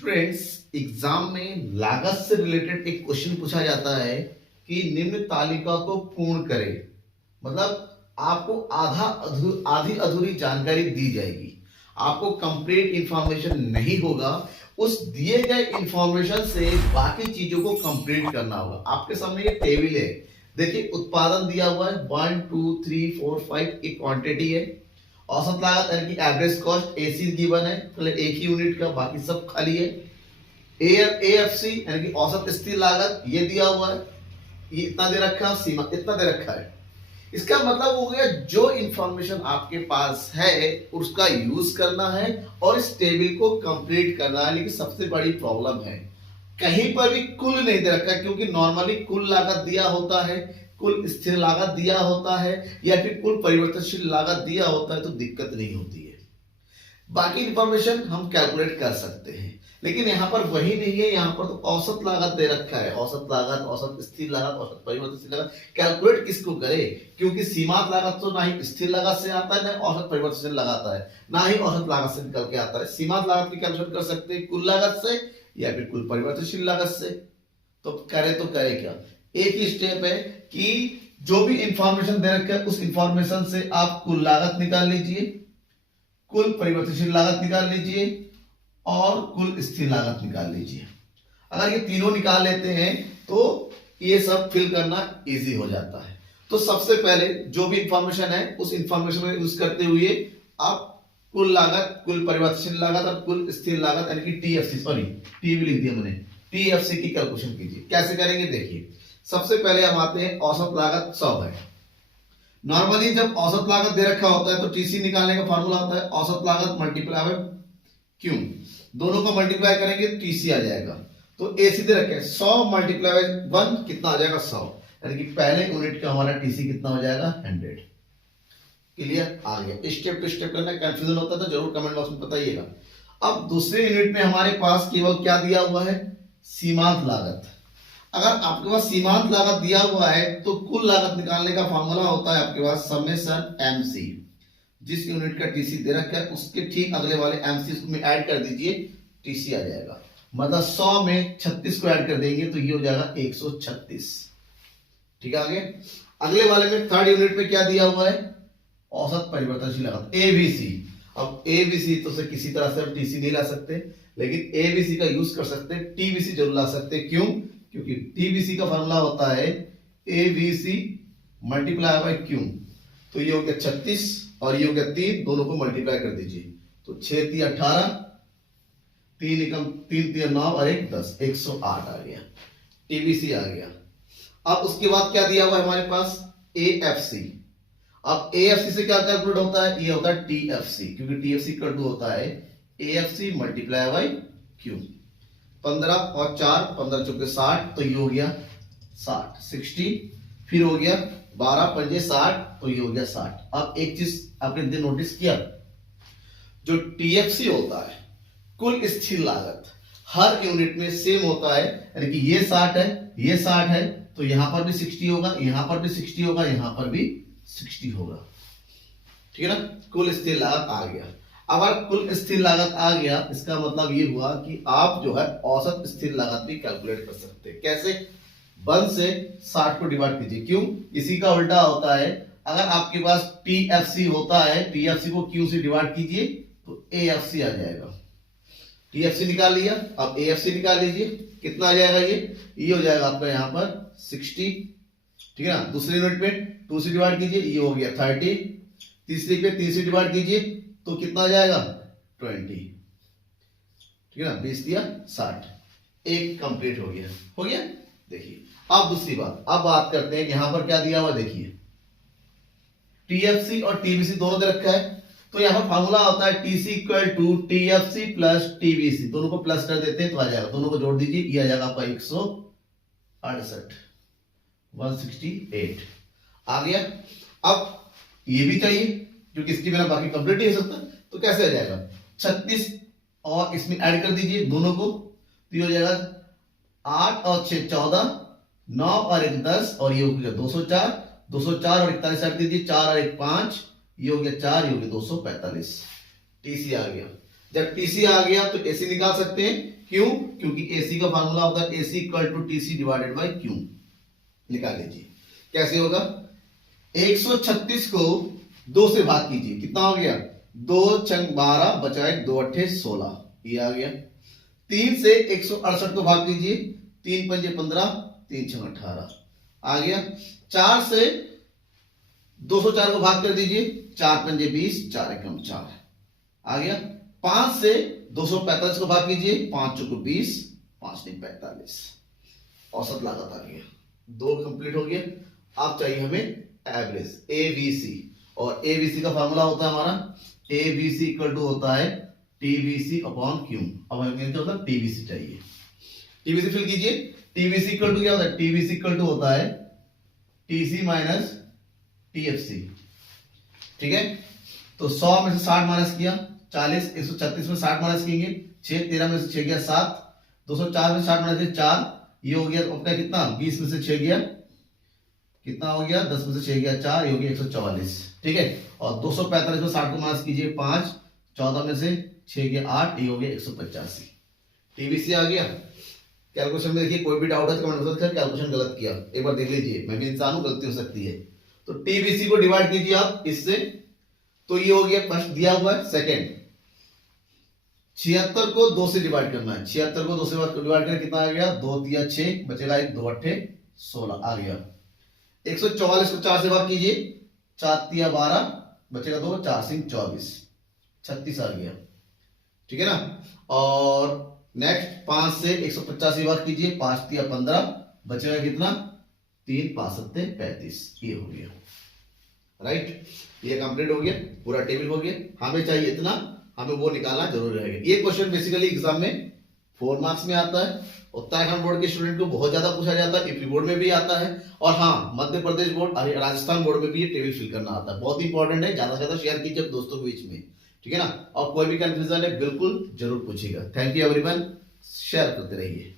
Students, exam में लागत से रिलेटेड एक क्वेश्चन पूछा जाता है कि निम्न तालिका को पूर्ण करें। मतलब आपको आधी अधूरी जानकारी दी जाएगी, आपको कंप्लीट इंफॉर्मेशन नहीं होगा। उस दिए गए इंफॉर्मेशन से बाकी चीजों को कंप्लीट करना होगा। आपके सामने ये टेबल है, देखिए उत्पादन दिया हुआ है 1 2 3 4 5 एक क्वांटिटी है। औसत लागत यानी कि एवरेज कॉस्ट एसी गिवन है, मतलब एक ही यूनिट का, बाकी सब खाली है। एएफसी यानी कि औसत स्थिर लागत ये दिया हुआ है, ये इतना दे रखा है, सीमा इतना दे रखा है। इसका मतलब हो गया जो इंफॉर्मेशन आपके पास है उसका यूज करना है और इस टेबल को कंप्लीट करना है। लेकिन सबसे बड़ी प्रॉब्लम है कहीं पर भी कुल नहीं दे रखा, क्योंकि नॉर्मली कुल लागत दिया होता है, कुल स्थिर लागत दिया होता है या फिर कुल परिवर्तनशील लागत दिया होता है तो दिक्कत नहीं होती है। बाकी इंफॉर्मेशन हम कैलकुलेट कर सकते हैं, लेकिन यहाँ पर वही नहीं है। यहाँ पर तो औसत लागत दे रखा है, औसत लागत, औसत स्थिर लागत, औसत परिवर्तनशील लागत। कैलकुलेट किसको करे, क्योंकि सीमांत लागत तो ना ही स्थिर लागत से आता है, ना औसत परिवर्तनशील लागत आता है, ना ही औसत लागत से निकल के आता है। सीमांत लागत की कैलकुलेट कर सकते हैं कुल लागत से या फिर कुल परिवर्तनशील लागत से। तो करे क्या, एक ही स्टेप है कि जो भी इंफॉर्मेशन दे रखा है उस इंफॉर्मेशन से आप कुल लागत निकाल लीजिए, कुल परिवर्तनशील लागत निकाल लीजिए और कुल स्थिर लागत निकाल लीजिए। अगर ये तीनों निकाल लेते हैं तो ये सब फिल करना इजी हो जाता है। तो सबसे पहले जो भी इंफॉर्मेशन है उस इंफॉर्मेशन को यूज करते हुए आप कुल लागत, कुल परिवर्तनशील लागत और कुल स्थिर लागत यानी कि टीएफसी, सॉरी टी भी लिख दिया मैंने, टीएफसी की कैलकुलेशन कीजिए। कैसे करेंगे देखिए, सबसे पहले हम आते हैं औसत लागत 100 है। नॉर्मली जब औसत लागत दे रखा होता है तो टीसी निकालने का फार्मूला होता है औसत लागत मल्टीप्लाई बाय क्यू। दोनों को मल्टीप्लाई करेंगे टीसी आ जाएगा। तो एसी दे रखे 100 मल्टीप्लाई बाय 1 कितना आ जाएगा 100, यानी कि पहले यूनिट का हमारा टीसी कितना हो जाएगा 100। क्लियर, आ गया। स्टेप टू स्टेप करना, कंफ्यूजन होता है तो जरूर कमेंट बॉक्स में बताइएगा। अब दूसरे यूनिट में हमारे पास केवल क्या दिया हुआ है, सीमांत लागत। अगर आपके पास सीमांत लागत दिया हुआ है तो कुल लागत निकालने का फार्मूला होता है आपके पास समेशन एमसी। जिस यूनिट का टीसी दे रखा है उसके ठीक अगले वाले एमसी में ऐड कर दीजिए, टीसी आ जाएगा। मतलब 100 में 36 को ऐड कर देंगे तो ये हो जाएगा 136। ठीक है, आगे अगले वाले में थर्ड यूनिट में क्या दिया हुआ है, औसत परिवर्तनशील लागत एबीसी। अब एबीसी तो से किसी तरह से हम टीसी नहीं ला सकते, लेकिन एबीसी का यूज कर सकते हैं, टीबीसी जरूर ला सकते हैं। क्यों, क्योंकि टीबीसी का फार्मूला होता है एबीसी मल्टीप्लाई बाय क्यू। तो ये हो गया 36 और ये हो गया 3, दोनों को मल्टीप्लाई कर दीजिए तो 6 3 18, 3 एकम 3 3 9 और 1 10, 108 आ गया, टीबीसी आ गया। अब उसके बाद क्या दिया हुआ है हमारे पास, एएफसी। अब एएफसी से क्या कैलकुलेट होता है, ये होता है टीएफसी, क्योंकि टीएफसी का टू होता है एएफसी मल्टीप्लाई बाय क्यू। 15 और 4 15 चौके 60, तो ये हो गया 60 60। फिर हो गया 12 पंजे 60, तो ये हो गया 60। अब एक चीज आपने दिन नोटिस किया, जो टीएफसी होता है कुल स्थिर लागत हर यूनिट में सेम होता है, यानी कि ये 60 है, ये 60 है, तो यहां पर भी 60 होगा, यहां पर भी 60 होगा, यहां पर भी 60 होगा। ठीक है ना, कुल स्थिर लागत आ गया। अगर कुल स्थिर लागत आ गया इसका मतलब ये हुआ कि आप जो है औसत स्थिर लागत भी कैलकुलेट कर सकते हैं। कैसे, 1 से 60 को डिवाइड कीजिए, क्यों, इसी का उल्टा होता है। अगर आपके पास टीएफसी होता है, टीएफसी को क्यू से डिवाइड कीजिए तो एएफसी आ जाएगा। टीएफसी निकाल लिया, अब एएफसी निकाल लीजिए, कितना आ जाएगा, ये हो जाएगा आपका यहाँ पर 60। ठीक है ना, दूसरे यूनिट में 2 से डिवाइड कीजिए, ये हो गया 30। तीसरे पे 3 से डिवाइड कीजिए तो कितना आ जाएगा 20। ठीक है ना, 20 दिया 60, एक कंप्लीट हो गया, हो गया। देखिए अब दूसरी बात, अब बात करते हैं यहां पर क्या दिया हुआ, देखिए टीएफसी और टीबीसी दोनों दे रखा है, तो यहां पर फार्मूला होता है TC equal to TFC plus TBC. दोनों को प्लस कर देते हैं तो आ जाएगा, दोनों को जोड़ दीजिए, ये आ जाएगा आपका 168 168 आ गया। अब ये भी चाहिए क्योंकि इसके बिना बाकी कंप्लीट नहीं हो सकता, तो कैसे आ जाएगा, 36 और इसमें ऐड कर दीजिए दोनों को, तो ये हो जाएगा 8 और 6 14, 9 और 1 10, और ये हो गया 204, 204 और 41 ऐड दीजिए, 4 और 1 5, ये हो गया 4, ये हो गया 245। टीसी आ गया। जब टीसी आ गया तो एसी निकाल सकते हैं, क्यों? क्योंकि AC का फार्मूला होता है AC equal to TC divided by Q। निकाल लीजिए कैसे होगा। 136 को 2 से भाग कीजिए, कितना हो गया? 2 छंग 12 बचा 1, 2 अट्ठे 16, ये आ गया। 3 से 168 को भाग कीजिए, 3 पंजे 15, 3 छंग 18 आ गया। 4 से 204 को भाग कर दीजिए, 4 पंजे 20, 4 एकम 4 आ गया। 5 से 245 को भाग कीजिए, 5 चौको 20, 5 नहीं 45, औसत लागत आ गया। 2 कंप्लीट हो गया। अब चाहिए हमें एवरेज ABC, और ABC का फार्मूला होता है हमारा ABC इक्वल टू होता है TBC अपॉन Q। अब हमें क्या होता है? TBC चाहिए। TBC फिल कीजिए। TBC इक्वल टू क्या होता है? TBC इक्वल टू होता है TC माइनस TFC। ठीक है, तो 100 में से 60 माइनस किया, 40, 136 में 60 माइनस किएंगे, 6 13 में से 6 गया 7, 204 में 60 माइनस किया 4, ये हो गया आपका कितना? 20 में से 6 गया कितना हो गया? 10 में से 6 गया 4, ये हो गया 144। ठीक है, और 245 में 60 को माइनस कीजिए 5, 14 में से 6 गया 8, ये हो गया 185। TBC आ गया। कैलकुलेशन में देखिए कोई भी डाउट है तो कमेंट बॉक्स में कैलकुलेशन गलत किया एक बार देख लीजिए, मैं भी इंसान हूं, गलती हो सकती है। तो TBC को डिवाइड कीजिए आप इससे, तो ये हो गया फर्स्ट दिया हुआ है। सेकंड 76 को 2 से डिवाइड करना है, 76 को 2 से डिवाइड करना कितना आ गया? 2 तिया 6 बचेगा 1, 2 अट्ठे 16 आ गया। 144 को 4 से भाग कीजिए, 4 तिया 12 बचेगा 2, 4 सिंह 24, 36 आ गया। ठीक है ना। और नेक्स्ट 5 से 150 से भाग कीजिए, 5 तिया 15 बचेगा कितना? 3 5 7 35, ये हो गया। राइट, ये कंप्लीट हो गया, पूरा टेबल हो गया। हमें चाहिए इतना, हमें वो निकालना जरूरी रहेगा। ये क्वेश्चन बेसिकली एग्जाम में 4 मार्क्स में आता है। उत्तराखंड बोर्ड के स्टूडेंट को बहुत ज्यादा पूछा जाता है, यूपी बोर्ड में भी आता है, और हाँ मध्य प्रदेश बोर्ड, राजस्थान बोर्ड में भी ये टेबल फिल करना आता है। बहुत इंपॉर्टेंट है, ज्यादा से ज्यादा शेयर कीजिए दोस्तों के बीच में। ठीक है ना। और कोई भी कंफ्यूजन है बिल्कुल जरूर पूछिएगा। थैंक यू एवरीवन, शेयर करते रहिए।